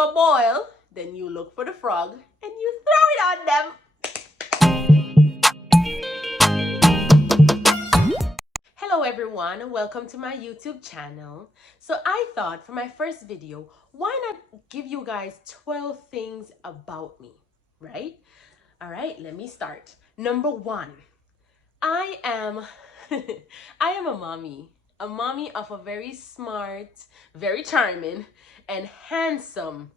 a boil, then you look for the frog and you throw it on them. Hello everyone, welcome to my YouTube channel. So I thought for my first video, why not give you guys 12 things about me, right? All right, let me start. Number 1, I am I am a mommy of a very smart, very charming, and handsome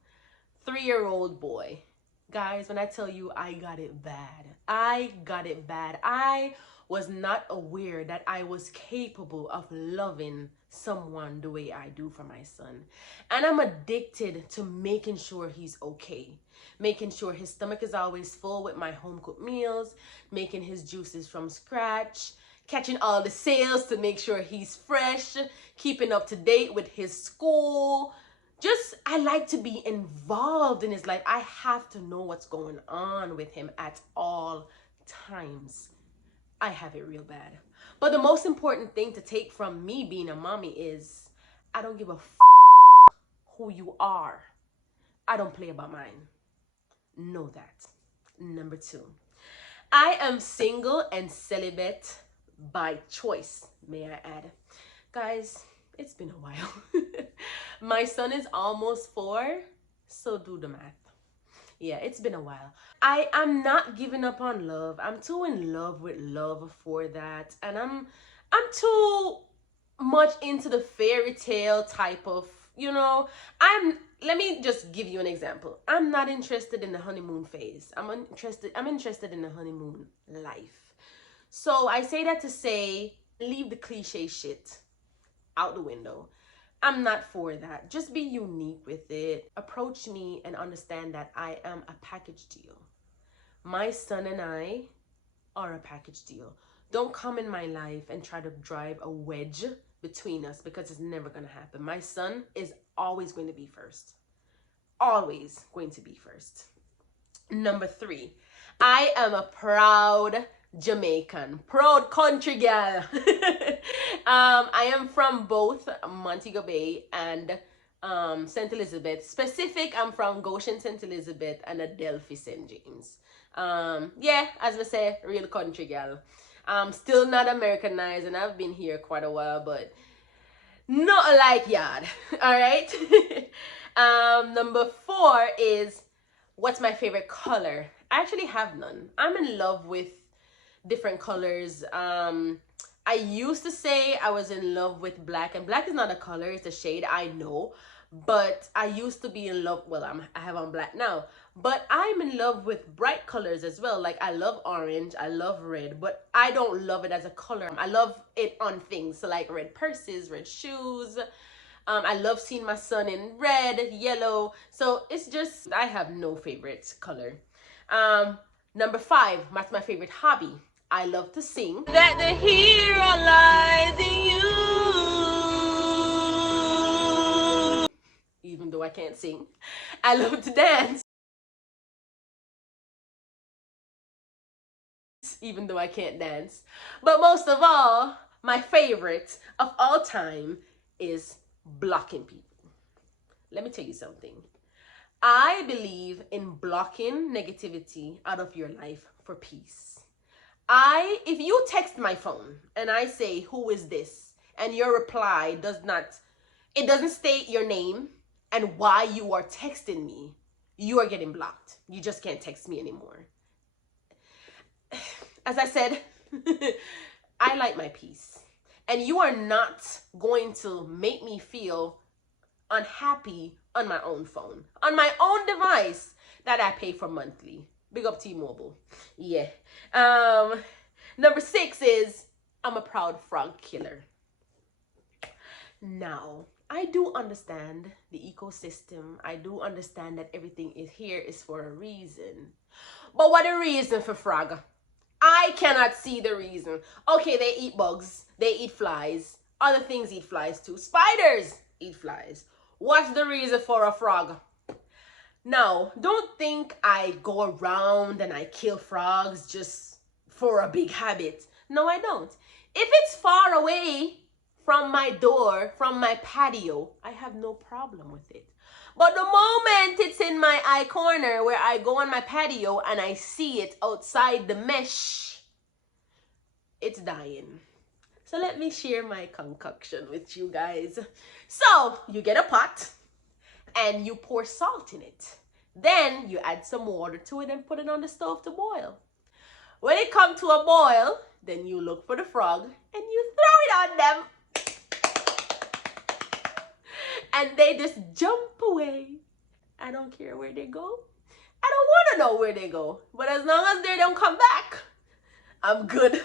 3-year-old boy. Guys, when I tell you I got it bad, I was not aware that I was capable of loving someone the way I do for my son. And I'm addicted to making sure he's okay. Making sure his stomach is always full with my home cooked meals, making his juices from scratch, catching all the sales to make sure he's fresh, keeping up to date with his school. I like to be involved in his life. I have to know what's going on with him at all times. I have it real bad. But the most important thing to take from me being a mommy is I don't give a who you are. I don't play about mine. Know that. Number 2, I am single and celibate by choice, may I add. Guys, it's been a while. My son is almost 4, so do the math. Yeah, it's been a while. I am not giving up on love. I'm too in love with love for that. And I'm too much into the fairy tale type of, let me just give you an example. I'm not interested in the honeymoon phase. I'm interested in the honeymoon life. So I say that to say, leave the cliche shit out the window. I'm not for that. Just be unique with it. Approach me and understand that I am a package deal. My son and I are a package deal. Don't come in my life and try to drive a wedge between us, because it's never going to happen. My son is always going to be first. Always going to be first. Number 3, I am a proud Jamaican, proud country girl. I am from both Montego Bay and St. Elizabeth. Specific, I'm from Goshen, St. Elizabeth, and Adelphi, St. James. Yeah, as we say, real country girl. Still not Americanized, and I've been here quite a while, but not like yard. All right. Number 4 is, what's my favorite color? I actually have none. I'm in love with different colors. I used to say I was in love with black, and black is not a color, it's a shade, I know. But I used to be in love, well, I have on black now, but I'm in love with bright colors as well. Like, I love orange, I love red, but I don't love it as a color. I love it on things, so like red purses, red shoes. I love seeing my son in red, yellow. So it's just, I have no favorite color. Number 5, that's my favorite hobby. I love to sing. That the hero lies in you. Even though I can't sing. I love to dance. Even though I can't dance. But most of all, my favorite of all time is blocking people. Let me tell you something. I believe in blocking negativity out of your life for peace. If you text my phone and I say, who is this? And your reply doesn't state your name and why you are texting me, you are getting blocked. You just can't text me anymore. As I said, I like my peace. And you are not going to make me feel unhappy on my own phone, on my own device that I pay for monthly. Big up T-Mobile. Yeah. Number 6 is, I'm a proud frog killer. Now, I do understand the ecosystem. I do understand that everything is here is for a reason. But what a reason for frog? I cannot see the reason. Okay, they eat bugs. They eat flies. Other things eat flies too. Spiders eat flies. What's the reason for a frog? Now, don't think I go around and I kill frogs just for a big habit. No, I don't. If it's far away from my door, from my patio, I have no problem with it. But the moment it's in my eye corner where I go on my patio and I see it outside the mesh, it's dying. So let me share my concoction with you guys. So you get a pot and you pour salt in it. Then you add some water to it and put it on the stove to boil. When it comes to a boil, then you look for the frog and you throw it on them. And they just jump away. I don't care where they go. I don't want to know where they go. But as long as they don't come back, I'm good.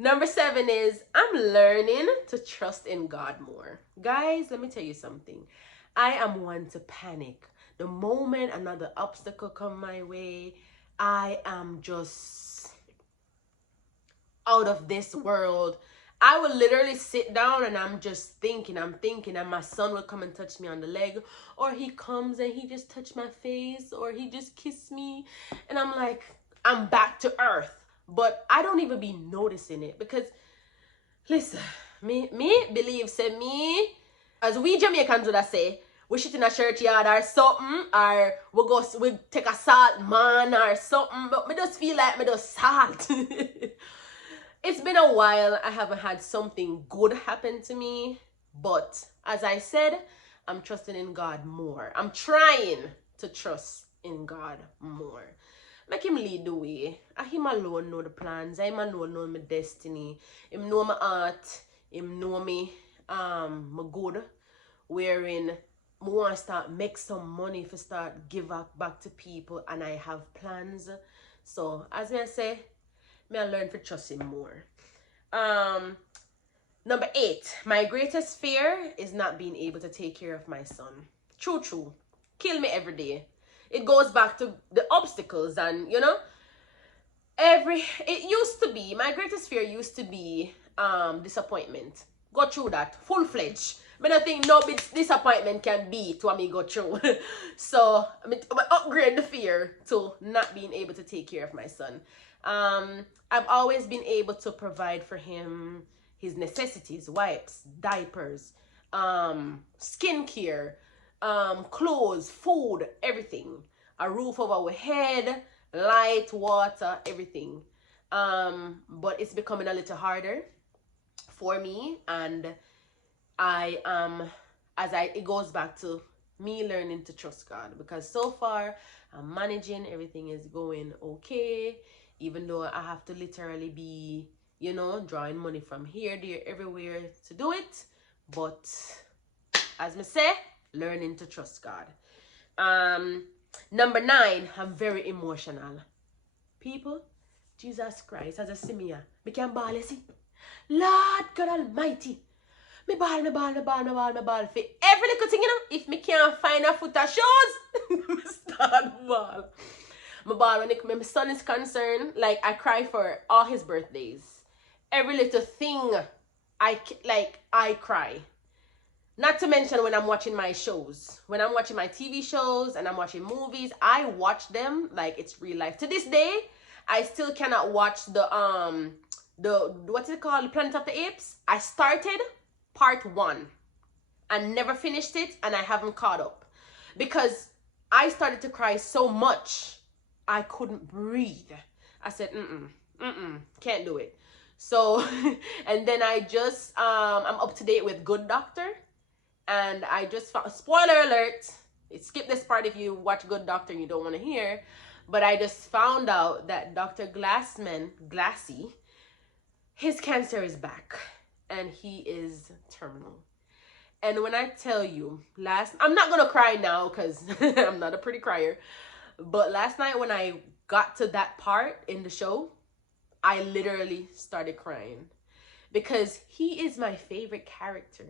Number 7 is I'm learning to trust in God more. Guys, let me tell you something. I am one to panic. The moment another obstacle come my way, I am just out of this world. I will literally sit down and I'm thinking, and my son will come and touch me on the leg, or he comes and he just touch my face, or he just kiss me, and I'm like, I'm back to earth. But I don't even be noticing it because, listen, me believe, say me, as we Jamaicans would say, we shit in a churchyard or something, or we take a salt man or something, but me just feel like me just salt. It's been a while I haven't had something good happen to me, but as I said, I'm trusting in God more. I'm trying to trust in God more. Make him lead the way. Him alone know the plans. Him alone know my destiny. Him know my art. Him know me my good. Wherein I want to start make some money to start give back to people, and I have plans. So as I say, I learn to trust him more. Number 8, my greatest fear is not being able to take care of my son. True. Kill me every day. It goes back to the obstacles, and you know, it used to be, my greatest fear used to be disappointment. Go through that full-fledged. But I think no disappointment can beat what me go through. So I upgrade the fear to not being able to take care of my son. I've always been able to provide for him his necessities, wipes, diapers, skincare, clothes, food, everything. A roof over our head, light, water, everything. But it's becoming a little harder for me, and it goes back to me learning to trust God, because so far I'm managing, everything is going okay, even though I have to literally be, you know, drawing money from here, there, everywhere to do it. But as me say, learning to trust God. Number 9, I'm very emotional. People, Jesus Christ, as a simia, me can ball, you see. Lord God Almighty. Me ball. For every little thing, you know, if me can't find a foot of shoes, me start ball. Me ball when my son is concerned. Like, I cry for all his birthdays. Every little thing, I cry. Not to mention when I'm watching my shows. When I'm watching my TV shows and I'm watching movies, I watch them like it's real life. To this day, I still cannot watch the what's it called? Planet of the Apes. I started part 1 and never finished it, and I haven't caught up because I started to cry so much I couldn't breathe. I said, can't do it. So, and then I just, I'm up to date with Good Doctor, and I just found, spoiler alert, skip this part if you watch Good Doctor and you don't want to hear, but I just found out that Dr. Glassy, his cancer is back, and he is terminal. And when I tell you, I'm not gonna cry now because I'm not a pretty crier, but last night when I got to that part in the show, I literally started crying because he is my favorite character,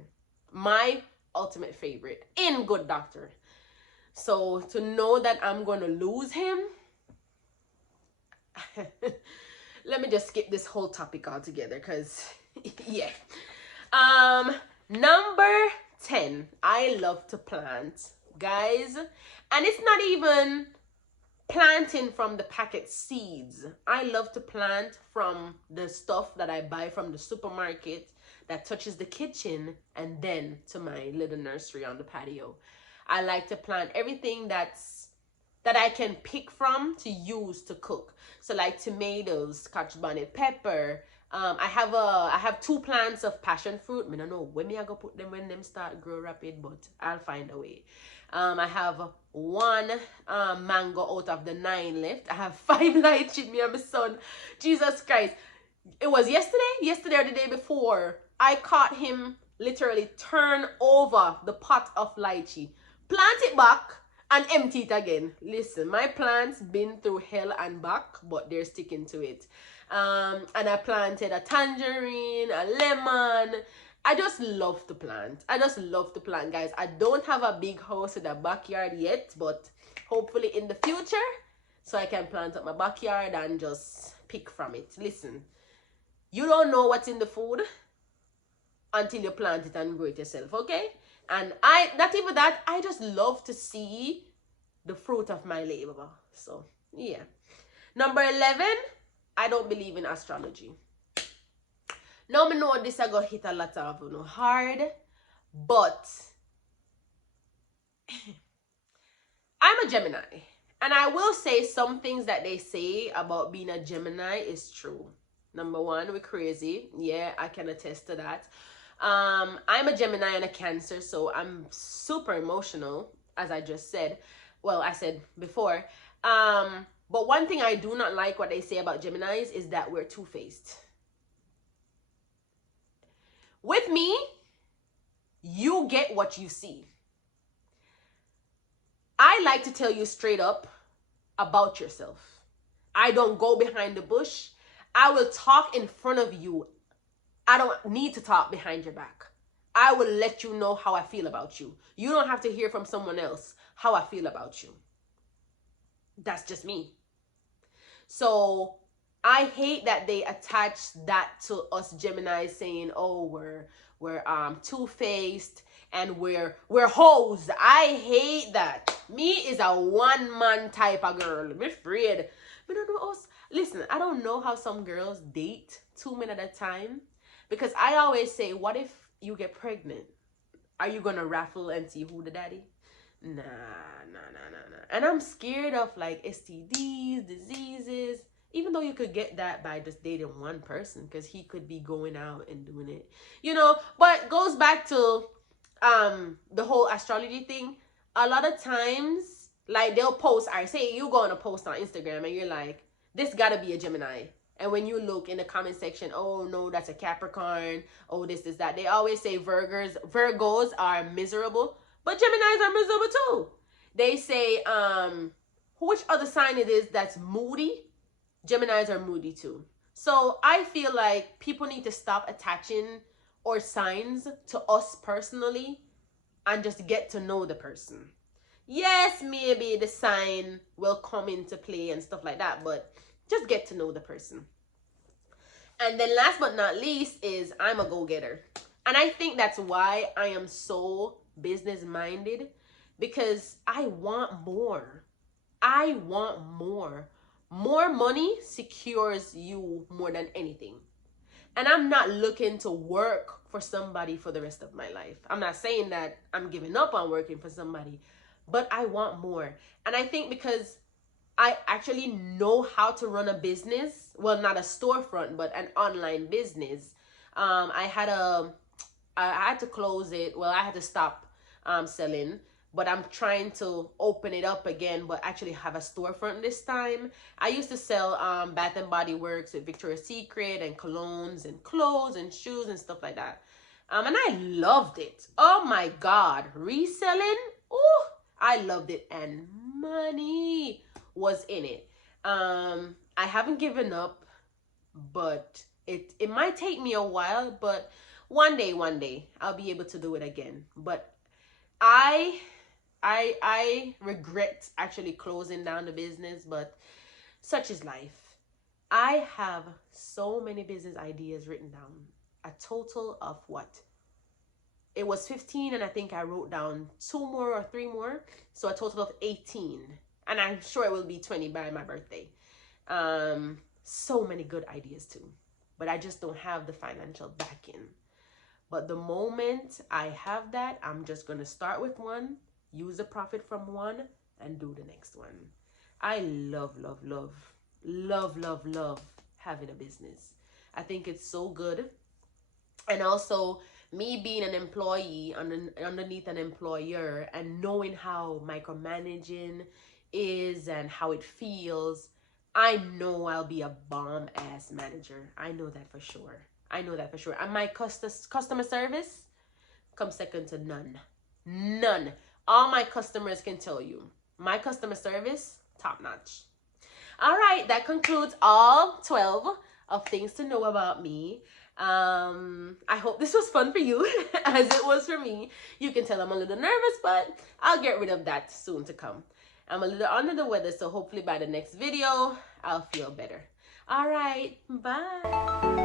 my ultimate favorite in Good Doctor. So to know that I'm gonna lose him, let me just skip this whole topic altogether because yeah. Number 10, I love to plant, guys, and it's not even planting from the packet seeds. I love to plant from the stuff that I buy from the supermarket that touches the kitchen and then to my little nursery on the patio. I like to plant everything that I can pick from to use to cook. So like tomatoes, Scotch bonnet pepper. I have 2 plants of passion fruit. I don't know when me I go put them when them start grow rapid, but I'll find a way. I have 1 mango out of the 9 left. I have 5 lychee. Me and my son. Jesus Christ. It was yesterday or the day before. I caught him literally turn over the pot of lychee, plant it back, and empty it again. Listen, my plants been through hell and back, but they're sticking to it. And I planted a tangerine, a lemon. I just love to plant. Guys. I don't have a big house with a backyard yet, but hopefully in the future, so I can plant up my backyard and just pick from it. Listen, you don't know what's in the food until you plant it and grow it yourself, okay? And not even that, I just love to see the fruit of my labor. So, yeah. Number 11, I don't believe in astrology. Now, I know this I go hit a lot of hard, but I'm a Gemini. And I will say some things that they say about being a Gemini is true. Number 1, we're crazy. Yeah, I can attest to that. I'm a Gemini and a Cancer, so I'm super emotional, as I just said. Well, I said before. But one thing I do not like what they say about Geminis is that we're two-faced. With me, you get what you see. I like to tell you straight up about yourself. I don't go behind the bush. I will talk in front of you. I don't need to talk behind your back. I will let you know how I feel about you. You don't have to hear from someone else how I feel about you. That's just me. So I hate that they attach that to us Geminis, saying, oh, we're two-faced and we're hoes. I hate that. Me is a one-man type of girl. I'm afraid. But I don't know us. Listen, I don't know how some girls date 2 men at a time. Because I always say, what if you get pregnant? Are you going to raffle and see who the daddy? Nah. And I'm scared of like STDs, diseases. Even though you could get that by just dating one person, because he could be going out and doing it. But goes back to the whole astrology thing. A lot of times, like they'll post, I say you go on a post on Instagram and you're like, this gotta be a Gemini. And when you look in the comment section, oh no, that's a Capricorn. Oh, this is that. They always say Virgos are miserable, but Geminis are miserable too. They say, which other sign it is that's moody? Geminis are moody too. So I feel like people need to stop attaching or signs to us personally and just get to know the person. Yes, maybe the sign will come into play and stuff like that, but just get to know the person. And then last but not least is I'm a go-getter. And I think that's why I am so business-minded, because I want more. I want more. More money secures you more than anything. And I'm not looking to work for somebody for the rest of my life. I'm not saying that I'm giving up on working for somebody, but I want more. And I think because I actually know how to run a business. Well, not a storefront, but an online business. I had to close it. Well, I had to stop selling, but I'm trying to open it up again, but actually have a storefront this time. I used to sell Bath and Body Works with Victoria's Secret and colognes and clothes and shoes and stuff like that. And I loved it. Oh my God. Reselling? Oh, I loved it. And money was in it. I haven't given up, but it might take me a while, but one day I'll be able to do it again. But I regret actually closing down the business, but such is life. I have so many business ideas written down. A total of what? It was 15, and I think I wrote down 2 more or 3 more. So a total of 18. And I'm sure it will be 20 by my birthday. So many good ideas too. But I just don't have the financial backing. But the moment I have that, I'm just going to start with one Use the profit from one and do the next one. I love, love, love, love, love, love having a business. I think it's so good. And also, me being an employee underneath an employer and knowing how micromanaging is and how it feels, I know I'll be a bomb ass manager. I know that for sure. I know that for sure. And my customer service comes second to none. None. All my customers can tell you. My customer service, top notch. All right, that concludes all 12 of things to know about me. I hope this was fun for you as it was for me. You can tell I'm a little nervous, but I'll get rid of that soon to come. I'm a little under the weather, so hopefully by the next video, I'll feel better. All right, bye.